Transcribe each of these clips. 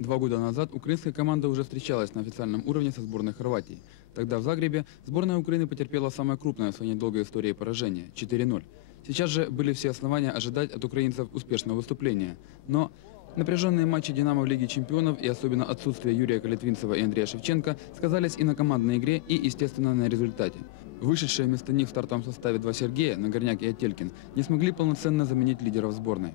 Два года назад украинская команда уже встречалась на официальном уровне со сборной Хорватии. Тогда в Загребе сборная Украины потерпела самое крупное в своей недолгой истории поражение – 4-0. Сейчас же были все основания ожидать от украинцев успешного выступления. Но напряженные матчи «Динамо» в Лиге чемпионов и особенно отсутствие Юрия Калитвинцева и Андрея Шевченко сказались и на командной игре, и, естественно, на результате. Вышедшие вместо них в стартовом составе два Сергея, Нагорняк и Отелькин, не смогли полноценно заменить лидеров сборной.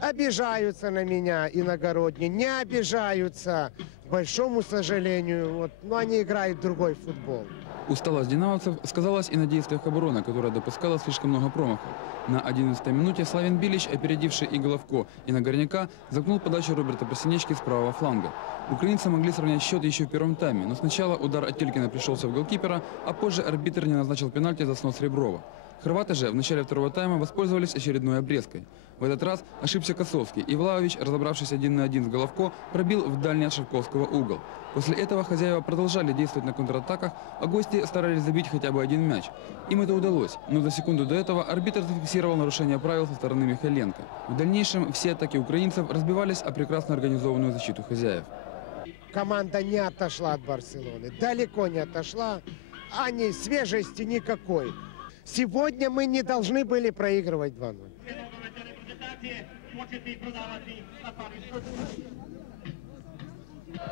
Обижаются на меня иногородние, не обижаются, к большому сожалению. Вот, но они играют другой футбол. Усталость динамовцев сказалась и на действиях обороны, которая допускала слишком много промахов. На 11 минуте Славин Билич, опередивший и Головко, и Нагорняка, загнул подачу Роберта Просинечки с правого фланга. Украинцы могли сравнять счет еще в первом тайме, но сначала удар от Телькина пришелся в голкипера, а позже арбитр не назначил пенальти за снос Реброва. Хорваты же в начале второго тайма воспользовались очередной обрезкой. В этот раз ошибся Косовский, и Влавович, разобравшись один на один с Головко, пробил в дальний от Шевковского угол. После этого хозяева продолжали действовать на контратаках, а гости старались забить хотя бы один мяч. Им это удалось, но за секунду до этого арбитр зафиксировал нарушение правил со стороны Михайленко. В дальнейшем все атаки украинцев разбивались о прекрасно организованную защиту хозяев. Команда не отошла от Барселоны, далеко не отошла, а не свежести никакой. Сегодня мы не должны были проигрывать 2-0.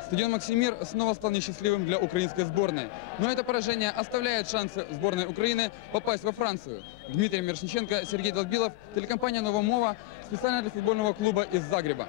Стадион «Максимир» снова стал несчастливым для украинской сборной. Но это поражение оставляет шансы сборной Украины попасть во Францию. Дмитрий Мершниченко, Сергей Долбилов, телекомпания «Новомова» специально для футбольного клуба из Загреба.